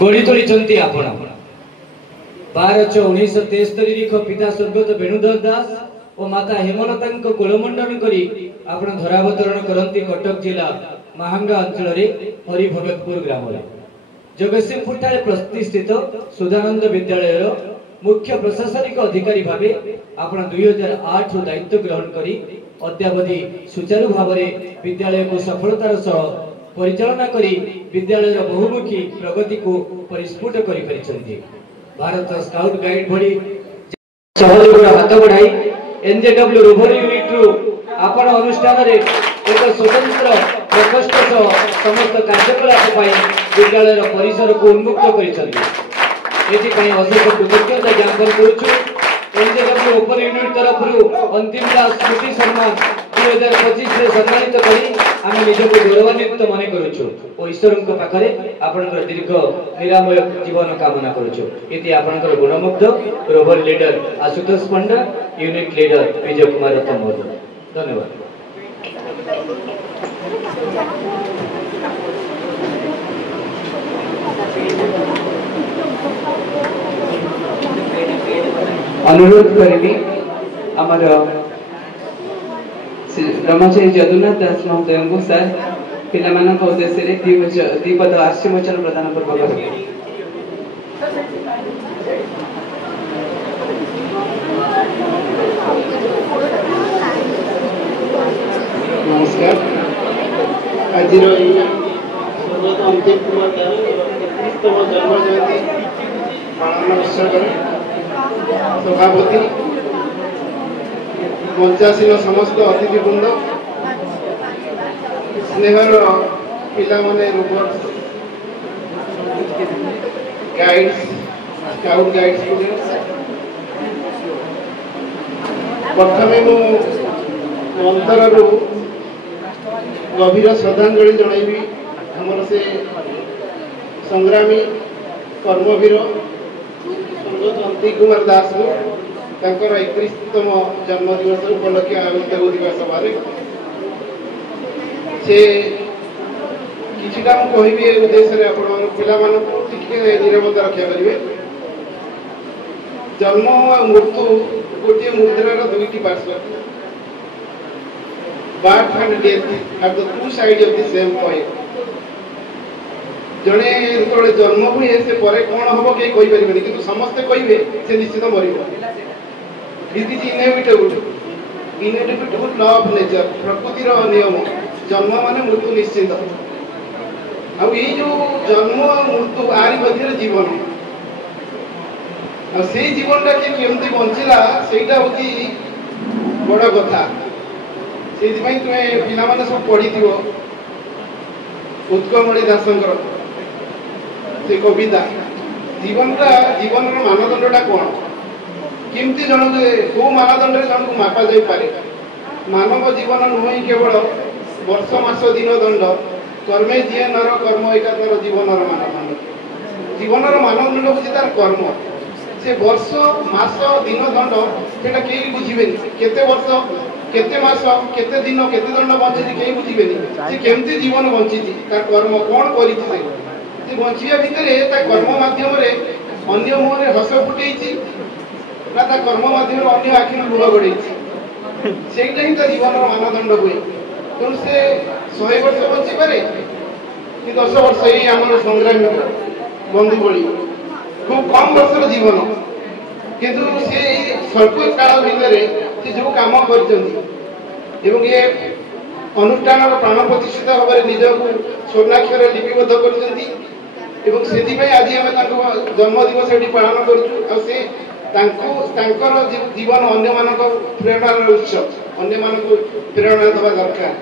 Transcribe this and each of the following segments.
गढ़ी तोली आपण 12/6/1973 पिता स्वर्गत वेणुधर दास और माता हेमलता कुलमंडन करी आपण धरावतरण करती कटक जिला महांगा अंचल हरिभगतपुर ग्राम जगतसिंहपुर प्रतिष्ठित सुधानंद विद्यालय मुख्य प्रशासनिक अधिकारी भावे आपण 2008 दायित्व ग्रहण करी अद्यावधि सुचारू भाव विद्यालय को सफलतार सह परिचालना करी विद्यालय बहुमुखी प्रगति को परिस्फुट करि भारत स्काउट गाइड भली सहयोग हाथ बढ़ाई एनजेडब्ल्यू रोवर यूनिट रु आपण अनुष्ठान रे एक स्वतंत्र प्रकोष्ठ समस्त कार्यकलाप विद्यालय परिसर को उन्मुक्त करिसेंती अशेष कृतज्ञता ज्ञापन करुछु। एनजेडब्ल्यू रोवर यूनिट तरफ अंतिम स्मृति सम्मान 2025 सम्मानित करी आम निजक गौरवान्वित मन करुछु और ईश्वर पाखरे आपनकर दीर्घ निरामय जीवन कामना करुछु। इति आपनकर गुणमुग्ध रोवर लीडर आशुतोष पंडा यूनिट लीडर विजय कुमार रतन महोदय धन्यवाद। अनुरोध करेंगे आमर ब्रह्मचारी जदुनाथ दास महोदय को सर पिलामान उद्देश्य द्विपद आशीर्वचन प्रदान पूर्वक नमस्कार। आज अंतिम कुमार दासतम जन्म जयंती पालन उत्सव सभापति मंचासीन समस्त अतिथिवृंद स्नेहर पिला माने rover guides scout guide students प्रथमे मु अंतरु गभीर श्रद्धांजलि जणाइबी हमर से संग्रामी कर्मवीर स्वर्गत अंतिम कुमार दास को 31तम जन्मदिवस उपलक्षे आयोजित होता सभा से किछिटा कहबी उद्देश्य पिला निरवता रक्षा करेंगे। जन्म और मृत्यु गोटे मुद्रार दुईटी पार्श्व birth and death are the two side of the same coin. जड़े जो जन्म हुए से परे कौन हम कहीं कहीपर कि समस्ते कहे से निश्चित मर It is inevitable law of nature प्रकृतिर नियम जन्म माने मृत्यु निश्चित अब ये जो जन्म मृत्यु आरी मध्य जीवन से जीवन टा केमती बंचला सेटा होची बड़ कथा से तुम्हें पिला माने सब पढ़ी उत्कलमणि दासंकर से कविता जीवनटा जीवन मानदंडटा कौन किमती जन को मानदंड जन को मापा जाई पारे। मानव जीवन नुह केवल वर्ष मास दिन दंड कर्मे जी नर कर्म एका नर जीवन मानदंड जीवन मानदंड हूँ तार कर्म से वर्ष मास दिन दंड से कहीं बुझे केते वर्ष केते मास केते दिन केते दंड बंची कहीं बुझे से केमती जीवन बंची तार कर्म कौन कर बंचा भितर कर्म मध्यम अन्य मुहर हस फुटे ना कर्म मध्यम अन्य आखि लुह गड़े से जीवन मानदंड हुए तेणु से 100 वर्ष बची पारे कि 10 वर्ष ही आम संग्रामी बंधु बड़ी खूब कम वर्षर जीवन किंतु से स्वल्प काल भितर से जो कम कर ये अनुष्ठान प्राण प्रतिष्ठित भाव निज को स्वर्णाक्षर लिपिबद्ध कर आज आम जन्म दिवस ये पालन कर जीवन अन्य मानक प्रेरणार उत्स अन्य मानक प्रेरणा देवा दरकार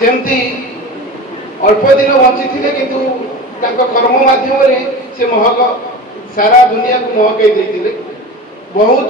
सेमती अल्प दिन बंची थे किंतु कर्म माध्यम से महक सारा दुनिया को महकई देते बहुत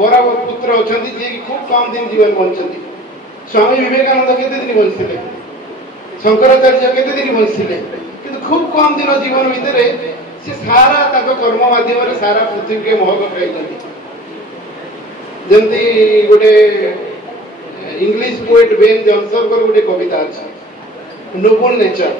बड़ा पुत्र अच्छा जी खूब कम दिन जीवन बंचती स्वामी विवेकानंद केते दिन बंचते शंकराचार्य केते दिन बंचते किंतु खूब कम दिन जीवन भितर से सारा कर्म माध्यम सारा पृथ्वी के महक खाई जमती गोटे इंग्लिश पोएट बेन जॉनसन गोटे कविता अच्छी नोबल नेचर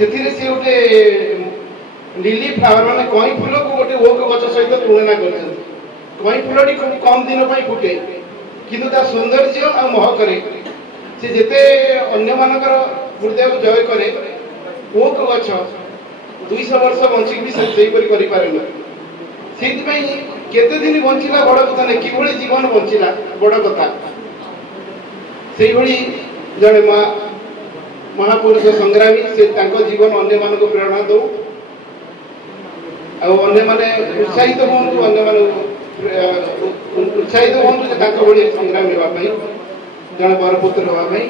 ସେଥିରେ ସେ ଗୋଟେ लिली फ्लावर माने कई फूल को गोटे ओक गछ सहित तुलना करछन। कई फूलटी खूब कम दिन पई फुटे किंतु ता सौंदर्य आ महकरे से जेते अन्य मानकर हृदय को जय करे ओक गछ 200 वर्ष बंची भी सेही परि करि पारेना। सेति पई केते दिन बंचिला बड़ कथा नै कि भली जीवन बंचिला बड़ कथा। सेही भली जणे महापुरुष संग्रामी से तांको जीवन अन्य मानको प्रेरणा दो अन्य माने उत्साहित हूँ अन्य माने उत्साहित हूँ भली संग्राम होगापी जन बरपुत्र होगापी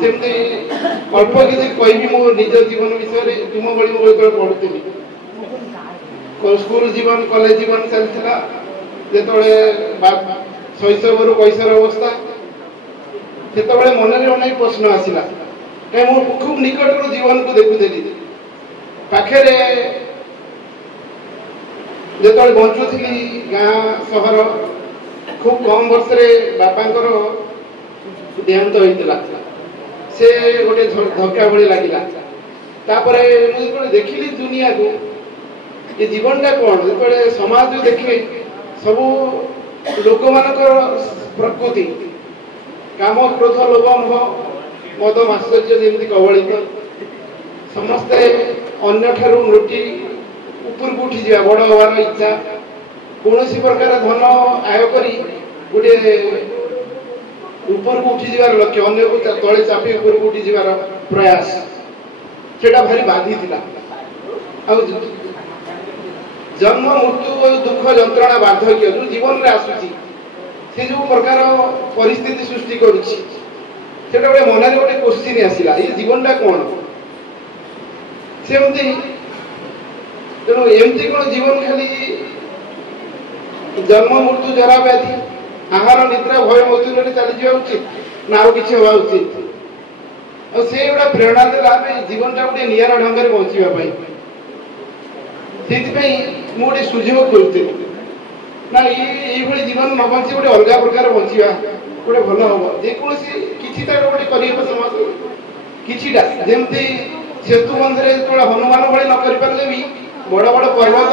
सेमती अल्प किसी कहि मो निज जीवन विषय तुम भली मुझे पढ़ुली स्कूल जीवन कॉलेज जीवन चलता जो शैशव रु कैशोर अवस्था से मन में अनेक प्रश्न आसला कहीं खूब निकट जीवन को देखुली पाखे जो बंचुली गाँ सहर खूब कम वर्ष बापांकर देहांत होता से गोटे धक्का भली लगिला मुझे देखिली दुनिया को ये जीवनटा कौन जो समाज देखे सबू लोक मान प्रकृति काम क्रोध लोभ मोह मद आश्चर्य जमी कबलित समस्ते अन्य ठारू लुटी ऊपर को उठी जा बड़ हवार इच्छा कौन प्रकार धन आय करी गोटे ऊपर को उठी जार लक्ष्य अन्य को तले चापी ऊपर को उठी जार प्रयास सेटा भारी बाधी थिला। जन्म मृत्यु दुख जंत्रणा बार्धक्य जो जीवन में आसुची से जो प्रकार परिस्थिति सृष्टि करुछि सेटा गोटे मन में गोटे क्वेश्चन आसिला ये जीवनटा कौन सेमती तेणु एमती कौन जीवन खाली जन्म मृत्यु जरा व्याधि आहार निद्रा भय मृत्यु चली जावा उचित ना किसी हवा उचित से गोटे प्रेरणा देला जीवनटा गोटे निरा ढंग से बचापी से गोटे सुझोग करुती ना ये जीवन न बची गोटे अलग प्रकार बचा गोटे भल हम जेकोसी किसी गोटे कर समाज किटा जमती सेतु बंधे जो हनुमान भाई न करें भी बड़ बड़ पर्वत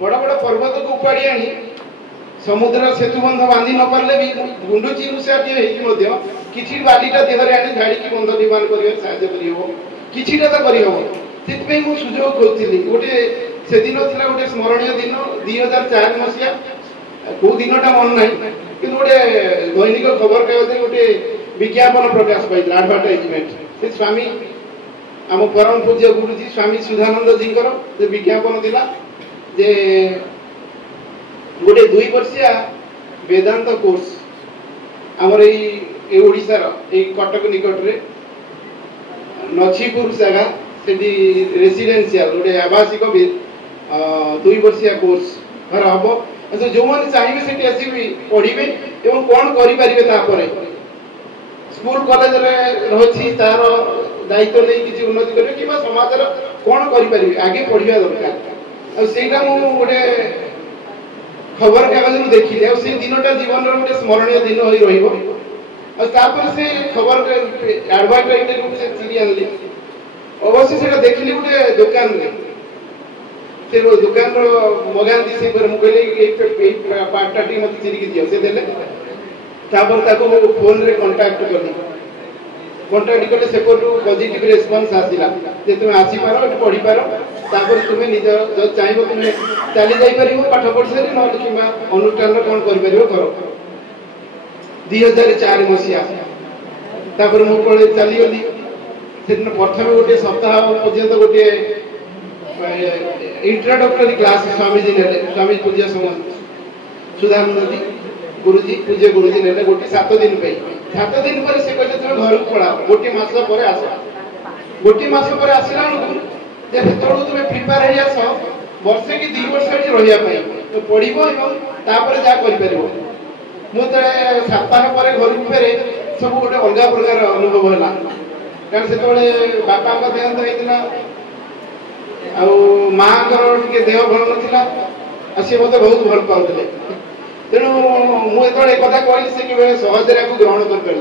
बड़ बड़ पर्वत को उपाड़ी आनी समुद्र सेतुबंध बांधि न पारे भी गुंडुची कि बालीटा देहरे आनी झाड़ी बंध निर्माण किटा तो करम मु सुजोग करी गोटे से दिन था गोटे स्मरणीय दिन 2004 मसीहा कौ दिनटा मन ना कि गोटे दैनिक खबर कागज गोटे विज्ञापन प्रकाश पाई आडभर्टाइजमेंट से स्वामी आम परम पूज्य गुरुजी स्वामी सुधानंद जी जो विज्ञापन थिला जे गोटे 2 वर्षिया वेदांत कोर्स आमर ओडिशार कटक निकट रे नछीपुर जगह से रेसिडेंशियल गोटे आवासिक 2 वर्षिया कोर्स घर हम अच्छा जो मैंने चाहिए से आसी पढ़े और कौन करें स्कूल कॉलेज रही तार दायित्व नहीं किसी उन्नति करें कि समाज कौन करें आगे पढ़ा दरकार आईटा गोटे खबर कागज देखिली से दिनटा जीवन गोटे स्मरणीय दिन हो रही से खबर एडभार्टाइजमेंट से चिरी आनली अवश्य से देखिली गोटे दुकान में से दुकान मगाती से मुझे पार्टा टी मत चिरिकी दियो से देले फोन रे कांटेक्ट कली कांटेक्ट कले से पॉजिटिव रेस्पॉन्स आसिला जे तुम आसी पारो पढ़ी पारो तापर तुम निज जो चाहिए तुम चली जाई परिबो पाठ पढ़ सारी न किबा अनुष्ठान कोन करि परिबो करो 2004 मसिया तापर मु कोले चली गली से दिन प्रथम गोटे सप्ताह पर्यंत गोटे इंट्रोडक्टरी क्लास स्वामी जी ने स्वामी पूज्य सुधानंद जी गुरुजी पूज्य गुरुजी ने गोटे 7 दिन पे 7 दिन पर से कहले तुम घर को पढ़ा गोटे मास पर आस गोटे मास पर आसिला जे तळु तुम प्रिपेयर हे आस वर्षे कि 2 वर्ष एठी रहिया पई तो पढिबो एवं तापर जा करि परिबो मु त सप्ताह पर घर को फेरे सब गोटे अलग प्रकार अनुभव होला कारण से तोळे बापा का देहांत होइतिला आ मां कर टिके देह भल नथिला आ से मते बहुत भल पाउतले तेणु मुझे एक कथा कहली से कि सहजरे ग्रहण कर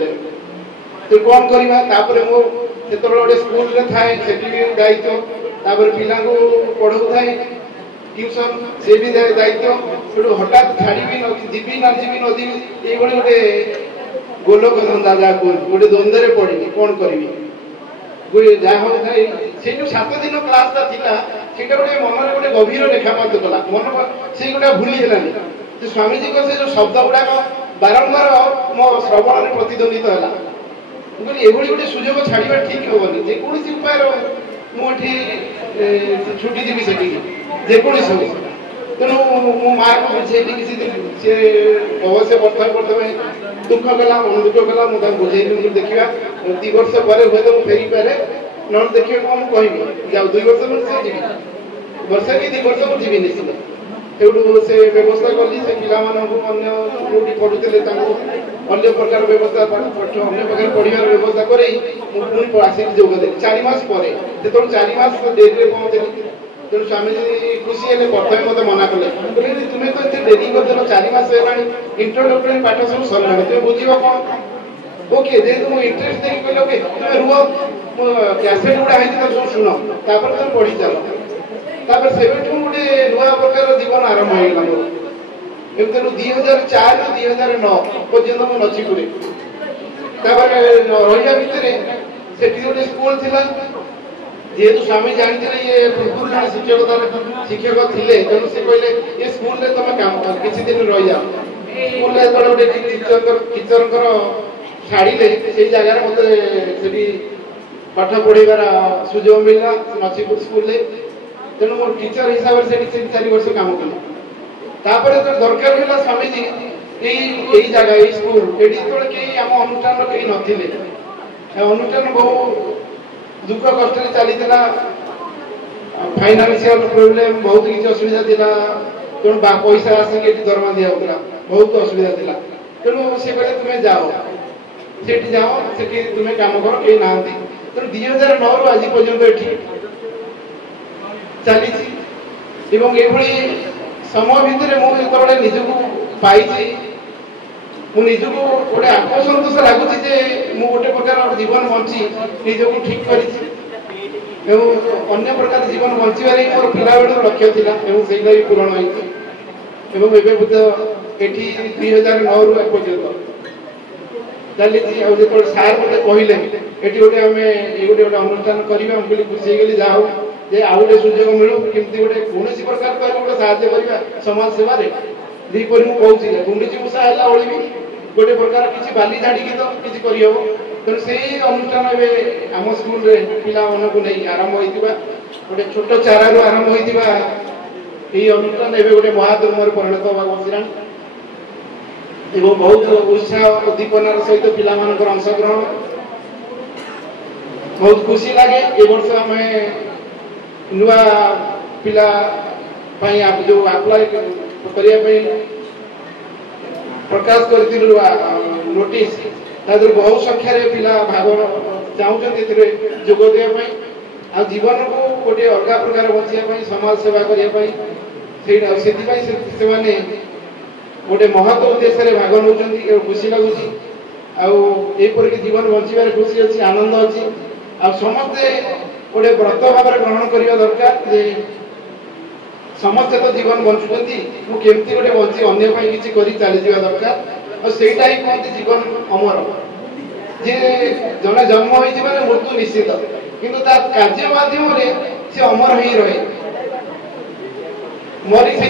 तो कौन करवा मुझे गोटे स्कूल थाए से दायित्व पिला पढ़ाऊ थाए ट्यूशन से भी दायित्व हठात छाड़ी जीवी ना जीवी न जीवी ये गोटे गोलक धंदा जहाँ गोटे द्वंद्व में पड़ी कौन करी जहाँ हो से जो 7 दिन क्लास थी गोटे मन में गोटे गभीर रेखापात कला मन से गोटे भूलीगलानी स्वामीजी से जो शब्द गुड़ाक बारंबार मो श्रवण में प्रतिद्वंदित है ये गोटे सुजोग छाड़ा ठीक हेनी जेकोसी उपाय मुझे छुट्टी जी से जेकोसी हो तेणु मो माँ को बुझेली किसी दिन सी अवश्य प्रथम दुख कला मन दुख कला मुझे बुझेली देखा 2 वर्ष पर हुए तो फेरी पारे न देखिए कौन कहबी जाओ 2 वर्ष मुझे जी वर्ष कि 2 वर्ष मुझे जी निश्चित सेठू से व्यवस्था कली से पिला जो पढ़ुले अन्य प्रकार व्यवस्था अन्य प्रकार पढ़ार व्यवस्था कर पुणी आसिक जोगदे 4 मास पर जो 4 मास डेरी पहुँचली तेणु स्वामीजी खुशी है प्रथम मत मना कले तुम्हें तो ये डेरी कर 4 मास है इंट्रोडक्टरी पाठ सब सरला तुम्हें बुझ कौन ओके जेहतु मुझे इंटरेस्ट देखिए कहले ओके तुम रुह कैसेट गुड़ा सब शुण तापर तुम पढ़ी चल तापर सेवेठू गोटे नुआ प्रकार जीवन आरंभ होगा मोर तेणु 2004 ରୁ 2009 पर्यंत मु नचिपुरे रहा भितर से गोटे स्कूल थिला जेहेतु स्वामी जानते ये पूर्व जन शिक्षक थे तेणु से कहले ये स्कूल रे तुम काम किसी दिन रही जाओ स्कूल गोटे टीचर छाड़े से जगह मत पाठ पढ़ार सुजोग मिलला नचिपुर स्कूल तेणु मोर टीचर हिसाब से 3-4 वर्ष काम कली जो दरकार है स्वामीजी यही जगह यही स्कूल ये कहीं आम अनुष्ठान कहीं नथिले अनुष्ठान बहु दुख कष्ट चली फाइनान्शियल प्रोब्लेम बहुत किसी असुविधा था तेणु पैसा आसिक दरमा दिया बहुत असुविधा था तेणु से कहले तुम्हें जाओ सेठी जाओ सेठी तुम्हें काम कर कहीं ना तेणु 2009 ରୁ आज पर्यंत ये चली समय भितर मुझे निजक पाई निजक गोटे आत्मसंतोष लगुच गोटे प्रकार जीवन बंची निजक ठीक कर अन्य प्रकार जीवन बंचार मोर पिला बेलू लक्ष्य था से पूरण होती 2009 ରୁ पर्यंत चली जो सार मत कहले ये गोटे आम ये गोटे अनुष्ठान करवा मुझे खुशी गली जाओ जे आउ गोटे सुजोग मिलू केमती गोटे कौन प्रकार गोटे साहय करवा समाज सेवार दीपर मुझे गुंडीची मूषा है ओळी गोटे प्रकार किसी बाली झाड़ी तो किसी करहब तेणु से अनुष्ठान ए आम स्कूल पिला मन को नहीं आरंभ होता गोटे छोट चारा रू आरंभ होता अनुष्ठान ए गोटे महाधर्म परिणत होगा बसला बहुत उत्साह उद्दीपनार सहित पिला अंशग्रहण बहुत खुशी लगे ए वर्ष आम नुआ पिला जो अप्लाई करने प्रकाश कर नोटिस बहु संख्यार पिला भाग चाहते जोग देवाई आ जीवन को गोटे अलग प्रकार बचाई समाज सेवा करने गोटे महत्व उद्देश्य भाग नौ खुशी लगुच आपर जीवन बचार खुशी अच्छी आनंद अच्छी आ समस्ते गोटे व्रत भाव ग्रहण करने दरकार जे समस्ते तो जीवन बंचुंट मुझे गोटे बंची अन्य किसी कर चली जावा दरकार और सेटा ही कहते जीवन अमर जे जने जन्म होइछि माने मृत्यु निश्चित किंतु ता कार्य माध्यम रे से अमर ही रहे मरी से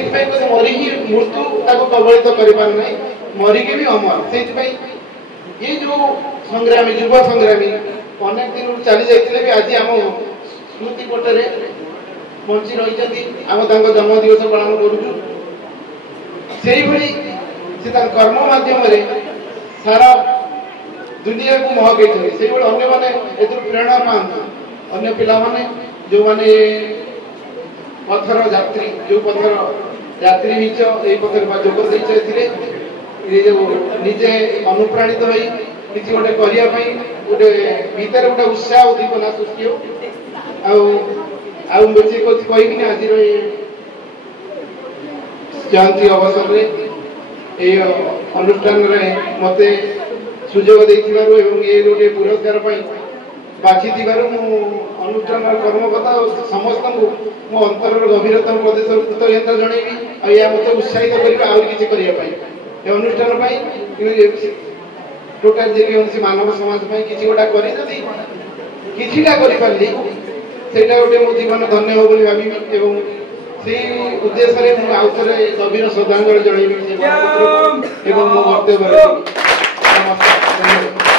मरी ही मृत्यु ताको कबलित कर पार नहीं मरी के भी अमर से ये जो संग्रामी युव संग्रामी अनेक दिन चली जाते भी आज आम स्मृति पटरे बंची रही आम जन्म दिवस पालन करुचु से कर्म माध्यम सारा दुनिया को महक से अन्य मैंने प्रेरणा पाते अन्य पिला जो मैंने पथर यात्री जो पथर यात्री ये पथर जोग दे जो निजे अनुप्राणित हो किसी गोटे करने गोटे भीतर गोटे उत्साह उद्दीपना सृष्टि हो बेचे कही आज जयंती अवसर में এই অনুষ্ঠাନରେ ମୋତେ ସୁଯୋଗ ଦେଇଥିବାରୁ ଏବଂ ଏ ଗୋଟେ ପୁରସ୍କାର ପାଇଁ ବାଛିଥିବାରୁ ମୁଁ ଅନୁଷ୍ଠାନର କର୍ମକର୍ତ୍ତା ଓ ସମସ୍ତଙ୍କୁ ମୋ ଅନ୍ତରର ଗଭୀରତମ ପ୍ରଦେଶରୁ କୃତଜ୍ଞତା ଜଣେଇବି ଆଉ ଏହା ମୋତେ ଉତ୍ସାହିତ କରିବ ଆହୁରି କିଛି କରିବା ପାଇଁ ଏ ଅନୁଷ୍ଠାନ ପାଇଁ ଟୋଟାଲ ଯେକୌଣସି ମାନବ ସମାଜ ପାଇଁ କିଛି ଗୋଟା କରି ଯଦି କିଛିଟା କରିପାରିଲି ସେଇଟା ଗୋଟେ ମୋ ଜୀବନ ଧନ୍ୟ ହେବ ବୋଲି ଭାବିବି ଏବଂ ସେଇ ଉଦ୍ଦେଶ୍ୟରେ ମୁଁ ଆଉ ଥରେ ଗଭୀର ଶ୍ରଦ୍ଧାଞ୍ଜଳି ଜଣେଇବି ଏବଂ ମୋ କର୍ତ୍ତବ୍ୟ ନମସ୍କାର।